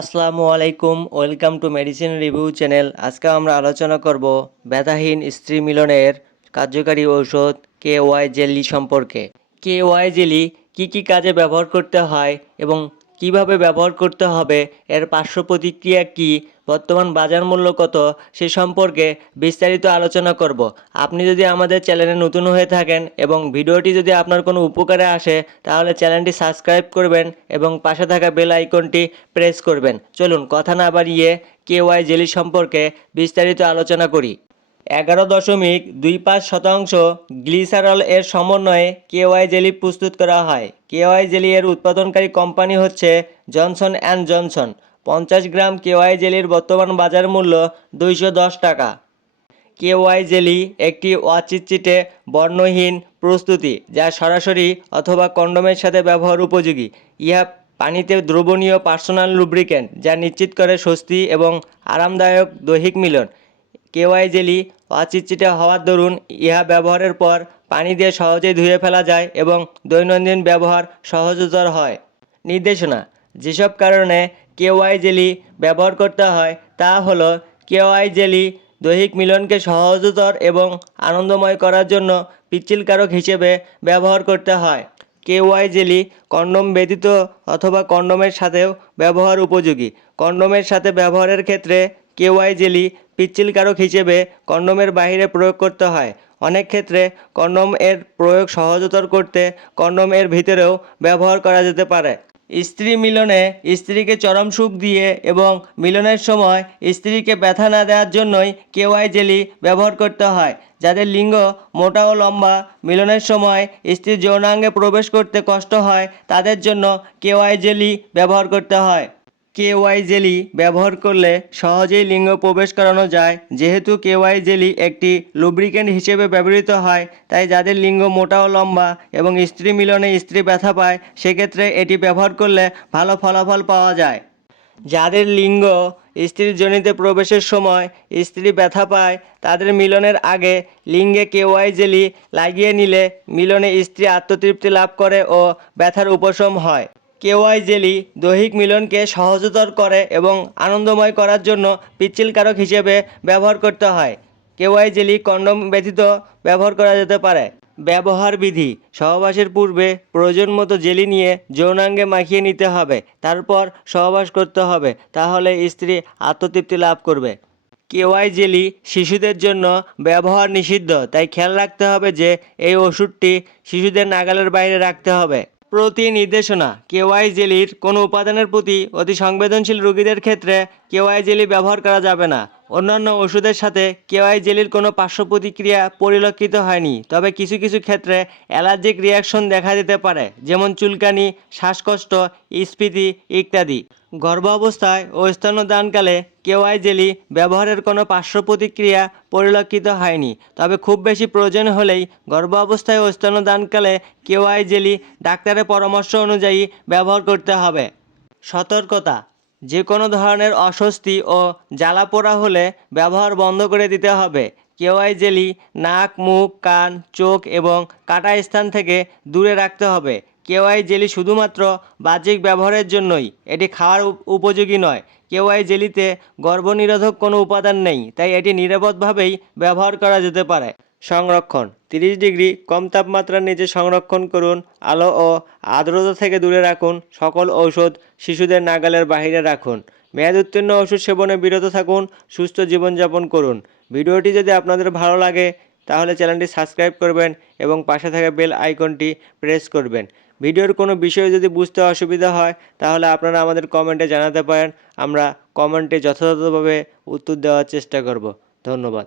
আসসালামু আলাইকুম, welcome to medicine review channel. আজকে আমরা আলোচনা করব ব্যথাহীন স্ত্রী মিলনের কার্যকারী ঔষধ কে ওয়াই জেলি সম্পর্কে। কে ওয়াই জেলি কী কী কাজে ব্যবহার করতে হয় এবং কীভাবে ব্যবহার করতে হবে, এর পার্শ্ব প্রতিক্রিয়া কী, বর্তমান বাজার মূল্য কত, সে সম্পর্কে বিস্তারিত আলোচনা করব। আপনি যদি আমাদের চ্যানেলে নতুন হয়ে থাকেন এবং ভিডিওটি যদি আপনার কোনো উপকারে আসে, তাহলে চ্যানেলটি সাবস্ক্রাইব করবেন এবং পাশে থাকা বেল আইকনটি প্রেস করবেন। চলুন, কথা না বাড়িয়ে কে ওয়াই জেলি সম্পর্কে বিস্তারিত আলোচনা করি। এগারো দশমিক দুই পাঁচ শতাংশ গ্লিসারল এর সমন্বয়ে কেওয়াই জেলি প্রস্তুত করা হয়। কেওয়াই জেলি এর উৎপাদনকারী কোম্পানি হচ্ছে জনসন অ্যান্ড জনসন। পঞ্চাশ গ্রাম কেওয়াই জেলির বর্তমান বাজার মূল্য দুইশো দশ টাকা। কেওয়াই জেলি একটি অচিটচিটে বর্ণহীন প্রস্তুতি যা সরাসরি অথবা কন্ডোমের সাথে ব্যবহার উপযোগী। ইহা পানিতে দ্রবণীয় পার্সোনাল লুব্রিকেন্ট যা নিশ্চিত করে স্বস্তি এবং আরামদায়ক দৈহিক মিলন। কেওয়াই জেলি অচিটচিটে হওয়ার দরুন ইহা ব্যবহারের পর পানি দিয়ে সহজেই ধুয়ে ফেলা যায় এবং দৈনন্দিন ব্যবহার সহজতর হয়। নির্দেশনা, যেসব কারণে কেওয়াই জেলি ব্যবহার করতে হয়, তা হলো কেওয়াই জেলি দৈহিক মিলনকে সহজতর এবং আনন্দময় করার জন্য পিচ্ছিলকারক হিসেবে ব্যবহার করতে হয়। কেওয়াই জেলি কন্ডোম ব্যতীত অথবা কন্ডোমের সাথেও ব্যবহার উপযোগী। কন্ডোমের সাথে ব্যবহারের ক্ষেত্রে কেওয়াই জেলি পিচ্ছিলকারক হিসেবে কন্ডোমের বাইরে প্রয়োগ করতে হয়। অনেক ক্ষেত্রে কন্ডোম এর প্রয়োগ সহজতর করতে কন্ডোম এর ভিতরেও ব্যবহার করা যেতে পারে। স্ত্রী মিলনে স্ত্রীকে চরম সুখ দিয়ে এবং মিলনের সময় স্ত্রীকে ব্যথা না দেওয়ার জন্যই কেওয়াই জেলি ব্যবহার করতে হয়, যাদের লিঙ্গ মোটা ও লম্বা। মিলনের সময় স্ত্রীর যৌনাঙ্গে প্রবেশ করতে কষ্ট হয়, তাদের জন্য কেওয়াই জেলি ব্যবহার করতে হয়। কেওয়াই জেলি ব্যবহার করলে সহজেই লিঙ্গ প্রবেশ করানো যায়। যেহেতু কেওয়াই জেলি একটি লুব্রিকেন্ট হিসেবে ব্যবহৃত হয়, তাই যাদের লিঙ্গ মোটা ও লম্বা এবং স্ত্রী মিলনে স্ত্রী ব্যথা পায়, সেক্ষেত্রে এটি ব্যবহার করলে ভালো ফলাফল পাওয়া যায়। যাদের লিঙ্গ স্ত্রীর জনিতে প্রবেশের সময় স্ত্রী ব্যথা পায়, তাদের মিলনের আগে লিঙ্গে কেওয়াই জেলি লাগিয়ে নিলে মিলনে স্ত্রী আত্মতৃপ্তি লাভ করে ও ব্যথার উপশম হয়। কেওয়াই জেলি দৈহিক মিলনকে সহজতর করে এবং আনন্দময় করার জন্য পিচ্ছিলকারক হিসেবে ব্যবহার করতে হয়। কেওয়াই জেলি কন্ডোম ব্যতীত ব্যবহার করা যেতে পারে। ব্যবহার বিধি, সহবাসের পূর্বে প্রয়োজন মতো জেলি নিয়ে যৌনাঙ্গে মাখিয়ে নিতে হবে, তারপর সহবাস করতে হবে, তাহলে স্ত্রী আত্মতৃপ্তি লাভ করবে। কেওয়াই জেলি শিশুদের জন্য ব্যবহার নিষিদ্ধ, তাই খেয়াল রাখতে হবে যে এই ওষুধটি শিশুদের নাগালের বাইরে রাখতে হবে। প্রতি নির্দেশনা কেওয়াই জেলির কোনো উপাদানের প্রতি অতি সংবেদনশীল রোগীদের ক্ষেত্রে কেওয়াই জেলি ব্যবহার করা যাবে না। অন্যান্য ওষুধের সাথে কেওয়াই জেলির কোনো পার্শ্ব প্রতিক্রিয়া পরিলক্ষিত হয়নি, তবে কিছু কিছু ক্ষেত্রে অ্যালার্জিক রিয়াকশন দেখা দিতে পারে, যেমন চুলকানি, শ্বাসকষ্ট, স্ফীতি ইত্যাদি। গর্ভাবস্থায় ও স্তন্যদানকালে কেওয়াই জেলি ব্যবহারের কোনো পার্শ্ব প্রতিক্রিয়া পরিলক্ষিত হয়নি, তবে খুব বেশি প্রয়োজন হলেই গর্ভাবস্থায় ও স্তন্যদানকালে কেওয়াই জেলি ডাক্তারের পরামর্শ অনুযায়ী ব্যবহার করতে হবে। সতর্কতা যে কোনো ধরনের অস্বস্তি ও জ্বালা পোড়া হলে ব্যবহার বন্ধ করে দিতে হবে। কেওয়াই জেলি, নাক, মুখ, কান, চোখ এবং কাটা স্থান থেকে দূরে রাখতে হবে। কেওয়াই জেলি শুধুমাত্র বাহ্যিক ব্যবহারের জন্যই, এটি খাওয়ার উপযোগী নয়। কেওয়াই জেলিতে গর্ভনিরোধক কোনো উপাদান নেই, তাই এটি নিরাপদভাবেই ব্যবহার করা যেতে পারে। সংরক্ষণ। তিরিশ ডিগ্রি কম তাপমাত্রার নিচে সংরক্ষণ করুন, আলো ও আর্দ্রতা থেকে দূরে রাখুন, সকল ঔষধ শিশুদের নাগালের বাইরে রাখুন। মেয়াদ উত্তীর্ণ ওষুধ সেবনে বিরত থাকুন, সুস্থ জীবনযাপন করুন। ভিডিওটি যদি আপনাদের ভালো লাগে, তাহলে চ্যানেলটি সাবস্ক্রাইব করবেন এবং পাশে থাকা বেল আইকনটি প্রেস করবেন। ভিডিওর কোনো বিষয় যদি বুঝতে অসুবিধা হয়, তাহলে আপনারা আমাদের কমেন্টে জানাতে পারেন, আমরা কমেন্টে যথাযথভাবে উত্তর দেওয়ার চেষ্টা করব। ধন্যবাদ।